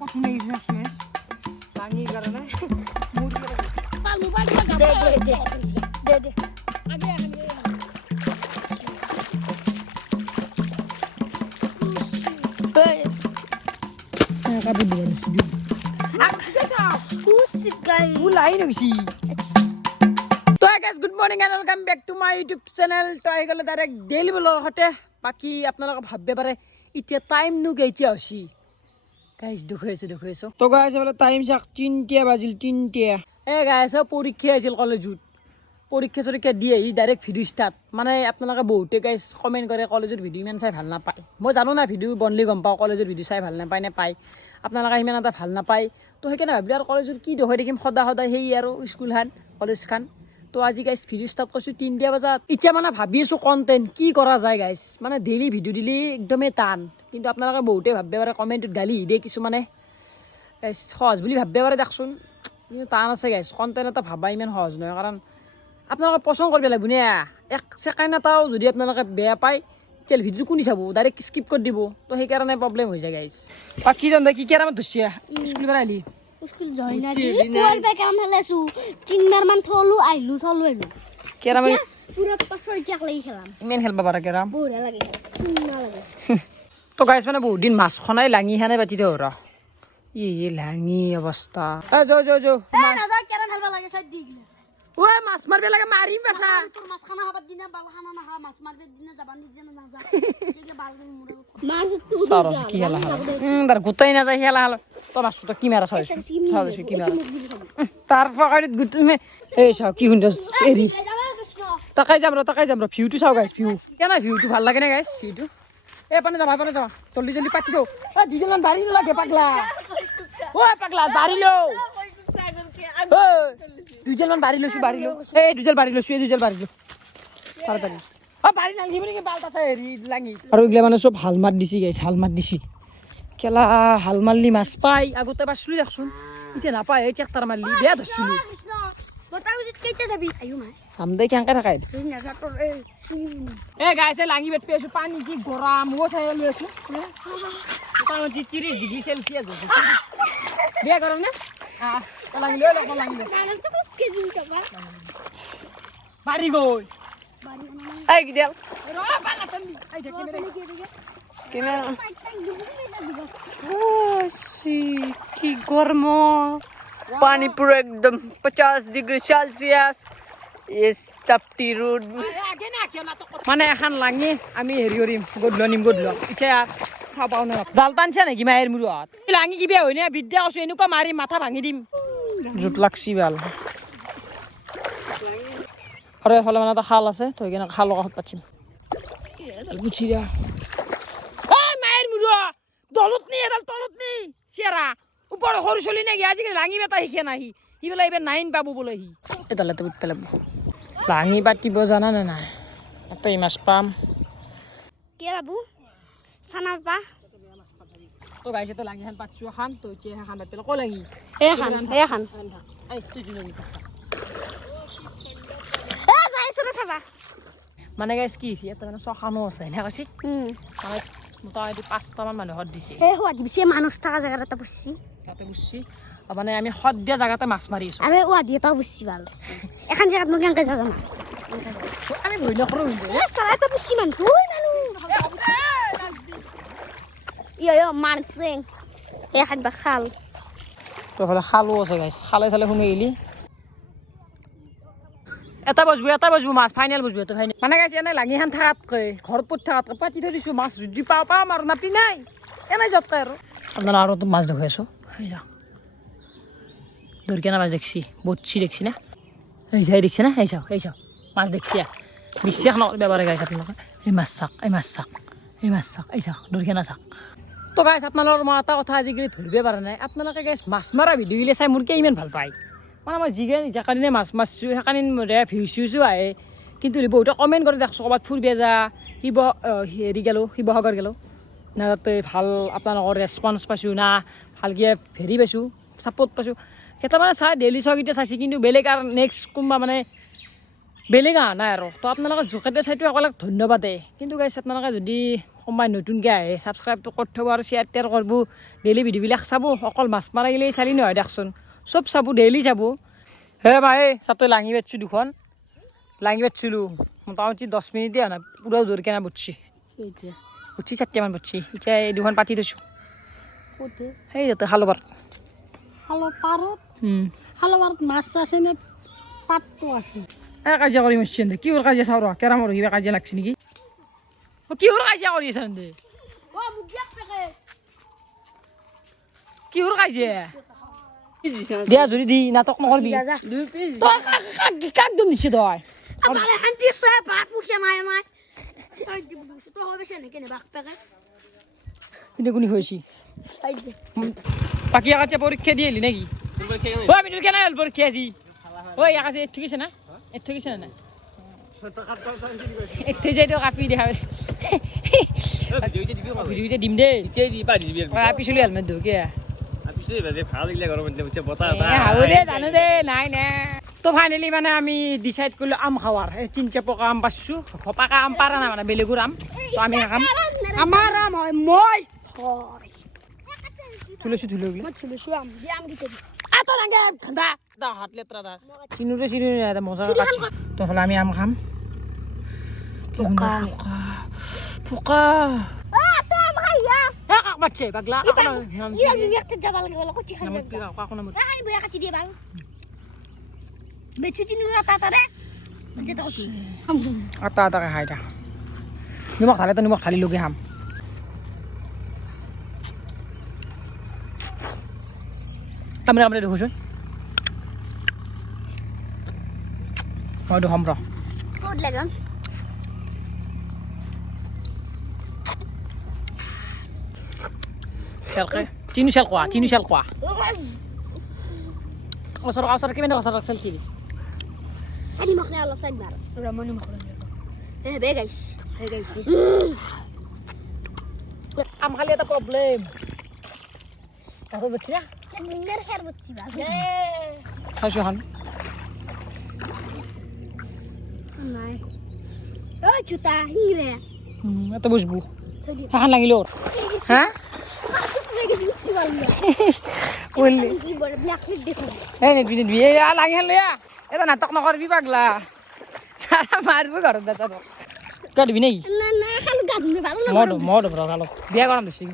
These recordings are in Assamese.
কঠিন লাগিছে শেষ লাঙিৰ কাৰণে দে কাপোৰ দিব দিছি ওলাই নগৈছি তো guys good morning and welcome back to my YouTube channel তো আহি গ'লে ডাইৰেক্ট ডেইলি ব্লগৰ সৈতে বাকী আপোনালোকে ভাবিব পাৰে এতিয়া টাইম নো কেইটা হৈছে গাইজ দেখুৱাইছোঁ তো গাইজ বোলে টাইম চাওক 3টা বাজিল 3টা গাইজ পৰীক্ষা আছিল কলেজত পৰীক্ষা দি আহি ডাইৰেক্ট ভিডিঅ' ষ্টাৰ্ট মানে আপোনালোকে বহুতে গাইজ কমেণ্ট কৰে কলেজৰ ভিডিঅ' ইমান চাই ভাল নাপায় মই জানো না ভিডিঅ' বনলি গম পাওঁ কলেজৰ ভিডিঅ' চাই ভাল নাপায় নে পায় আপোনালোকে সিমান এটা ভাল নাপায় তো সেইকাৰণে ভাবিলোঁ আৰু কলেজত কি দেখাই দেখিম সদায় সেই আৰু স্কুলখন কলেজখন তো আজি গাইজ ভিডিঅ' ষ্টাৰ্ট কৰিছোঁ 3টা বজাত এতিয়া মানে ভাবি আছোঁ কণ্টেণ্ট কি কৰা যায় গাইজ মানে ডেইলি ভিডিঅ' দিলে একদমেই টান কিন্তু আপোনালোকে বহুতে ভাবিব পাৰে কমেণ্টত গালি দিয়ে কিছুমানে সহজ বুলি ভাবিব পাৰে দেখোন কিন্তু টান আছে গাইজ কণ্টেণ্ট এটা ভাবা ইমান সহজ নহয় কাৰণ আপোনালোকে পচন্দ কৰিব লাগিব নে এক ছেকেণ্ড এটাও যদি আপোনালোকে বেয়া পায় তেতিয়াহ'লে ভিডিঅ'টো কোনে চাব ডাইৰেক্ট স্কিপ কৰি দিব তো সেইকাৰণে প্ৰব্লেম হৈ যায় গাইজ বাকী জন কি কেৰামত ধৰিছে স্কুলৰ পৰা আহিলি স্কুল জইন কৰি পুৱাৰ পৰা কাম খেলাইছো 3 মান থলো আহিলো কেৰাম পুৰা পাছৰ জাক লাগি খেলাম ইমান খেলবা পাৰা কেৰাম বঢ়িয়া লাগে সুন্দৰ লাগে তো গাইজ মানে বহুত দিন মাছ খনাই লাঙি খানে পাতি থৈ ৰ লাঙি অৱস্থা যো নাজা কেৰাম খেলবা লাগে সাইড দি গিলা ঐ মাছ মাৰিব লাগে মাৰিম বাছা তোৰ মাছ খানা খাবার দিনা বাল খানা না খা মাছ মারবে দিনা যাবান দিনা না যা যেকে বাল দিন মুড়ে মাছ তুই সারা কি হেলা দার গুতাই না যায় হেলা হেলা তো মাছটা কি মারা ছয়শ কি মারা তার ফাকারিত গুত মে এই চাও কি হুন্ডা এরি তাকাই যাম র ভিউটো চাও গাইস ভিউ কেন ভিউটো ভাল লাগে না গাইস ভিউটো পানে যা জলদি পাচ্ছি তো দুজনমান বাড়ি লাগে পাগলা পাগলা বাড়ি লো দুজনমান বাড়ি লৈছো দুজল বাড়ি লৈছো তাড়াতাড়ি বাড়ি লাঙি মানে বালটাতে হেৰি লাঙি আৰু এইগিলা মানে চব হাল মাত দিছি গাইছ হাল মাত দিছি কেলা হাল মারলি মাছ পাই আগতে পাইছিলো দেখোন এতিয়া নাপায় এই চেষ্টাৰ মাৰলি বেয়া ধৰছিল সামদে কেনেকে থাকাই গাইছে লাঙি বেট পেয়েছো পানী কি গৰম ও চাই লৈ আছো মোটামুটি 30 ডিগ্ৰী সেলসিয়াস আছে বেয়া গৰম না লাঙি লৈ বাড়ি গই এই কি দেল কি গরম পানি পুরো একদম 50 ডিগ্রি সেলসিয়াস এস টাপটি রোড মানে এখন লাঙি আমি হেৰি কৰিম গধূলি নিম এতিয়া চাহ পাওঁ না জাল টানছে নেকি মায়েৰ মূৰত লাঙি কিবা হয় না বিদ্যা কৈছো এনেকুৱা মাৰিম মাথা ভাঙি দিম জোত লাগছি ভাল আৰু এফালে মানে এটা খাল আছে থৈ কিনে খালৰ কাষত পাতিম গুচি যা মায়েৰ মূৰত দলত নি এডাল তলত নি চেৰা ওপৰ সৰু চলি নাকি আজিকালি লাঙি বেটা শিকে নাহি সি বোলে এইবাৰ 9 পাব বোলে সি এডালতে উঠ পেলাব লাঙি পাতিব জানা নে নাই এটাই মাছ পাম কে বাবু সানা পা তো গাইছে তো লাঙি খান পাতছো খান তো ইচ্ছে খান পাতি পেলা ক লাঙি খান এই তুই লাঙি যাইছো না চাবা মানে গাইছ কি হৈছে এটা মানে ছখানো আছে না কৈছি মানে মোটামুটি 5টা মান মানুহ হদ দিছে হোৱা দিছে মানুহ থকা জায়গা এটা পুষছি তাতে বুঝছি মানে আমি হদ দিয়া জায়গাতে মাছ মাৰি আছো আরে ওয়া দিয়ে তাও পুষছি ভাল এখন জায়গা মই কেনকে যাবা না আমি ভয় নকৰো সারা তো পুষছি মানুষ ওই ইয়ো মানসিং এখন বা খাল তো হলে খালো আছে গাইছ খালে চালে সোমাই গেলি এটা বসবো মাছ ফাইনেল বসবো তো ফাইনেল মানে গাইছ এনে লাঙি খান থাকাতকৈ ঘৰত পৰি থাকাতকৈ পাতি থৈ দিছোঁ মাছ যদি পাম আৰু নাপি নাই এনেই যতকৈ আৰু আপোনাৰ আৰু তো মাছ দেখুৱাই আছোঁ দৰকিয়ানা মাছ দেখছি বটছি দেখছি না এই দেখছি না এই চাও মাছ দেখছি বিশ্বাস নকৰিব পাৰে গাইছ আপোনালোকে এই মাছ চাওক এই চাওক দৰকিয়ানা চাওক তো গাইছ আপোনালোকৰ মই এটা কথা আজিকালি ধৰিব পৰা নাই আপোনালোকে গাইছ মাছ মৰা ভিডিঅ' গিলে চাই মোৰ কিয় ইমান ভাল পায় মানে মই যিকাৰণে মাছ মাৰিছোঁ সেইকাৰণে ভিউজ আহে কিন্তু বহুতে কমেণ্ট কৰি দেখছোঁ ক'ৰবাত ফুৰিব যা শিৱসাগৰ গেলোঁ না তাতে ভাল আপোনালোকৰ ৰেচপন্স পাইছোঁ না ভালকৈ হেৰি পাইছোঁ ছাপৰ্ট পাইছোঁ কেইটামানে চাই ডেইলি চোৱাকেইটা চাইছে কিন্তু বেলেগ আৰু নেক্সট কোনোবা মানে বেলেগ অহা নাই আৰু তো আপোনালোকে জোকেতে চাইটো সকলোক ধন্যবাদে কিন্তু গাইছ আপোনালোকে যদি কোনোবাই নতুনকৈ আহে ছাবস্ক্ৰাইবটো কৰি থ'ব আৰু শ্বেয়াৰ টেয়াৰ কৰিব ডেইলি ভিডিঅ'বিলাক চাব অকল মাছ মাৰা গিলেই চালি নহয় দেখোন চব চাব ডেইলি চাব হে ভাই তাতে লাঙি পাতিছোঁ দুখন লাঙি পাতিছিলোঁ মোটামুটি 10 মিনিটে হোৱা নাই পূৰা দৌৰ কেনে বুটছি বুটছি 4টামান বুটছি এতিয়া এই দুখন পাতি থৈছোঁ সেই যাতে খালো খালপাৰত মাছ আছে নে পাতটো আছে এই কাজিয়া কৰি মৰছি দে কিহৰ কাজিয়া চাওঁ ৰ কেৰামৰ কিবা কাজিয়া লাগছে নেকি কিহৰ কাজিয়া কৰি আছে দে কিহৰ কাজিয়া দিয়া জুৰি দি নাটক নকৰবি তই কাক দম দিছে তই কিন্তু কোনি হৈছি বাকী একাছে পৰীক্ষা দি আহিলি নেকি ঐ মিনুল কেনে হ'ল পৰীক্ষা আজি ঐ একাছে এঠ গৈছে না এঠ গৈছে না এঠ যাইতো কাপি দেখা ভিডিঅ'তে দিম দেই পিছলি হেলমেট দিওঁ কিয় জানো দে নাই নে তো ফাইনেলি মানে আমি ডিচাইড কৰিলোঁ আম খাৱাৰ এই 3 পকা আম পাইছোঁ পকা আম পাৰা নাই মানে বেলেগৰ আম তো আমি খাম আমাৰ আম হয় মই তুলসী হাত লেতৰা চিনুৰে মজা কাটছি তহলে আমি আম খাম পোকা কাক বাচ্চে পাগলা আটা আটাকে খাই দা নিমখ ঢালে তো নিমখ ঢালি লগে খাম কামৰে দেখোচোন মই দেখম ৰ চিনি চেল কোৱা ওচৰ কিমান ওচৰ চেল কি নিমখ নে অলপ চাইড মাৰ ৰমনি নিমখ বে গাইছ আম খালি এটা প্ৰব্লেম কাকো বুঝছি না মুন্ডের খের বুঝছি বা চাইছো খান নাই ও জুতা হিংরে এটা বুঝবো খান লাগিল ওর হ্যাঁ বললি এই নেবি লাগি খান লয়া এটা নাটক নকৰবি পাগলা সাৰা মাৰবো ঘৰত দাদা তো কাটবি নেকি না না খালি গাধনে ভালো না মদ ভালো বিয়া কৰাম দিছি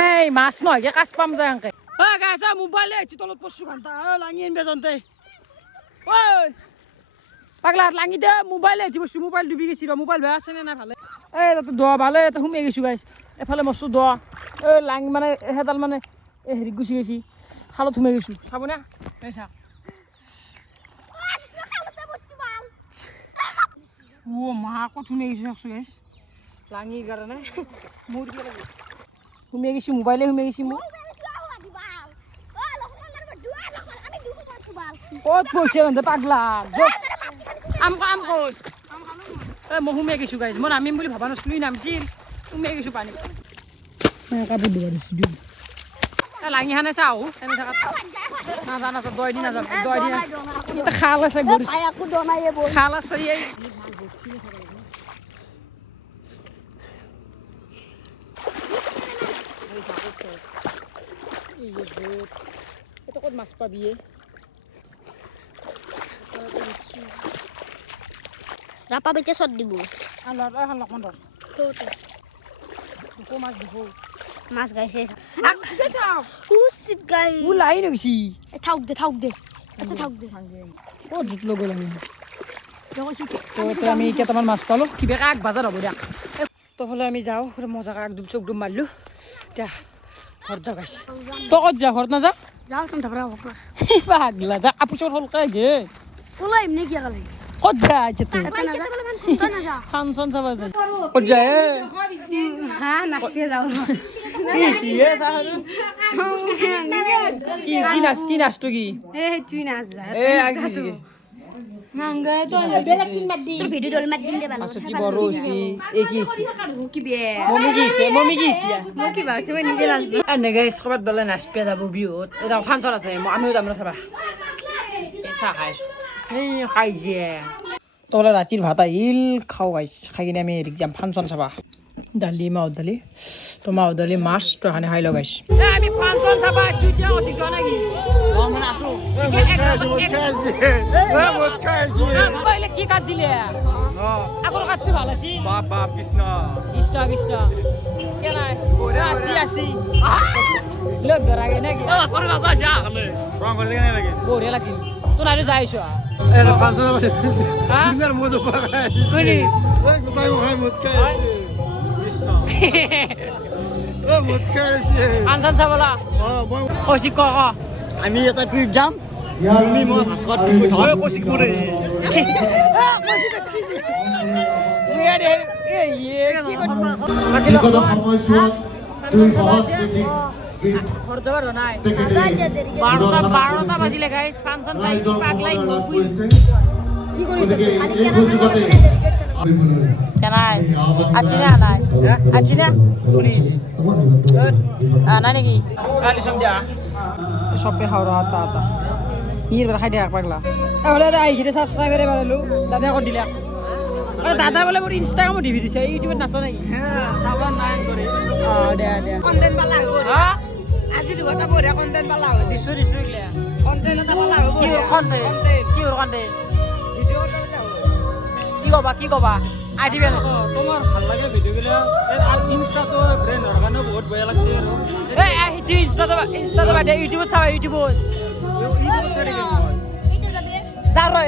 এই মাছ নহয় কি কাছ পাম যায় আংকে ও গাইছা মোবাইলে এটি তলত পছু ঘন্টা লাঙি আনবে জনতে ঐ পাগলা লাঙি দে মোবাইলে এটি পছু মোবাইল ডুবি গেছি মোবাইল বেয়া আছে না ভালে এই তাতে দ ভালে এটা হুমে গেছো গাইছ এফালে মছু দ এই লাঙি মানে হেদাল মানে হেৰি গুছি গেছি খালত হুমে গেছো চাব না এই চা ও মা কত হুমে গেছো চাকছো গাইছ লাঙিৰ কাৰণে মোৰ কি লাগে হুমে গেছি মোবাইলে হুমে গেছি মোৰ কত পইছে বন্ধে পাগলা আম কত মই হুমে গেছো গাইছ মই নামিম বুলি ভাবা নাছিলো নামছিল হুমে গেছো পানী কাপোৰ দিব দিছোঁ লাঙি খানে চাওঁ এনে থাকাত নাজানো দহ দিন নাযাব দহ দিন খাল আছে খাল আছে এই এটা ক'ত মাছ পাবি রাপা বেচে সদ দিব মাছ দিব মাছ গাইছে লাই নগেছি থাক দে আচ্ছা থাক দে ক'ত জুত লগ লাগে তো আমি কেইটামান মাছ পালোঁ কিবা কাক বাজাৰ হ'ব দিয়া তফালে আমি যাওঁ মজা কাক ডুব চক ডুব মাৰিলোঁ এতিয়া ঘৰত যাওঁ গাইছ তই ক'ত যা ঘৰত নাযা যাও তুমি ধৰা পাগলা যা আপুচৰ হলকে গে ওলাই এমনি কি গেল ক'ত যা এতিয়া তুই ফাংচন চাব যা ক'ত যা হ্যাঁ নাচিয়ে যাও কি নাচটো কি তুই নাচ যা নাচপিয়া যাব বিহুত এটা ফাংচন আছে আমিও যাম চাবা চাহ খাইছো খাই দিয়ে তোলা ৰাতিৰ ভাত আহিল খাওঁ গাইছ খাই কিনে আমি যাম ফাংচন চাবা দালি মাও দালি তো মাও দালি মাছ তো এখানে খাই লগাইছ আমি ফাংশন চাবা আছি এতিয়া অধিক যোৱা নাকি মানে আছো মদ খাইছি বাইলে কি কাট দিলে আগৰ কাটটো ভাল আছিল বাপ বাপ কৃষ্ণ কৃষ্ণ কৃষ্ণ কেনাই আসি আসি লোক ধরাগে নাকি করে না যাস আগলে রং করে কেন লাগে বঢ়িয়া লাগিল তোৰ আৰু যাইছো এ ফাংশন হ্যাঁ দিনার মদ পাগাই কোনি ওই কোথায় খাই মদ খাইছি কৃষ্ণ ও মদ খাইছি আনসান চাবলা কৌশিক ক আমি এটা ট্রিপ যাম তুমি মই ভাস্কর ট্রিপ ধরে কৌশিক পড়ে বিগত সময়ছোৱাত দুই সহস্ৰাধিক গীত বাৰটা বাজিলে গাইছ ফাংচন চাইছি পাগলাই কৰিছে গতিকে এই সুযোগতে কেনাই আসছি না নাই আসছি না নাই নাকি কালি সন্ধ্যা সবে হাওড়া আতা আতা ইয়ের বেলা খাই দেখ পাগলা তাহলে আই হিরে সাবস্ক্রাইবারে বাড়ালো দাদা করে দিলা আরে দাদা বলে মোর ইনস্টাগ্রামে ডিভি দিছে ইউটিউবে নাচ নাই হ্যাঁ সাবান নাই করে দে দে কন্টেন্ট বালা হ'ব হ্যাঁ আজি দুটা বঢ়িয়া কন্টেন্ট বালা হ'ব দিছো দিছো ইগলা কন্টেন্ট এটা বালা হ'ব কি কন্টেন্ট কি কন্টেন্ট ভিডিও এটা হ'ব কি কবা আই দিবে না তোমার ভাল লাগে ভিডিওগুলো ইনস্টা তো ব্রেন অর্গানো বহুত বেয়া লাগছে এই হিটি ইনস্টাতে বাদে ইউটিউবত চাবা ইউটিউবত এইটা যাবে যা রে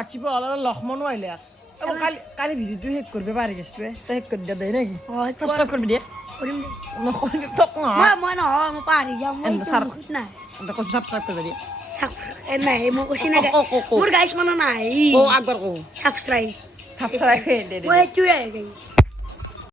রাখিব অলপ লক্ষ্মণও আহিলে কালি ভিডিওটো শেষ কৰিব পাৰি গৈছে তই শেষ কৰি দিয়া দেই নেকি সাবস্ক্ৰাইব কৰিবি দিয়ে কৰিম দে নকৰিবি তোক মই নহয় মই পাহৰি যাম মই ছাৰ মুখত নাই কৈছোঁ ছাবস্ক্ৰাইব কৰিবি দিয়ে নাই মই কৈছি না মোৰ গাইছ মানে নাই আগবাৰ কওঁ ছাবস্ক্ৰাইব ছাবস্ক্ৰাইব দে মই সেইটোৱে গাইছ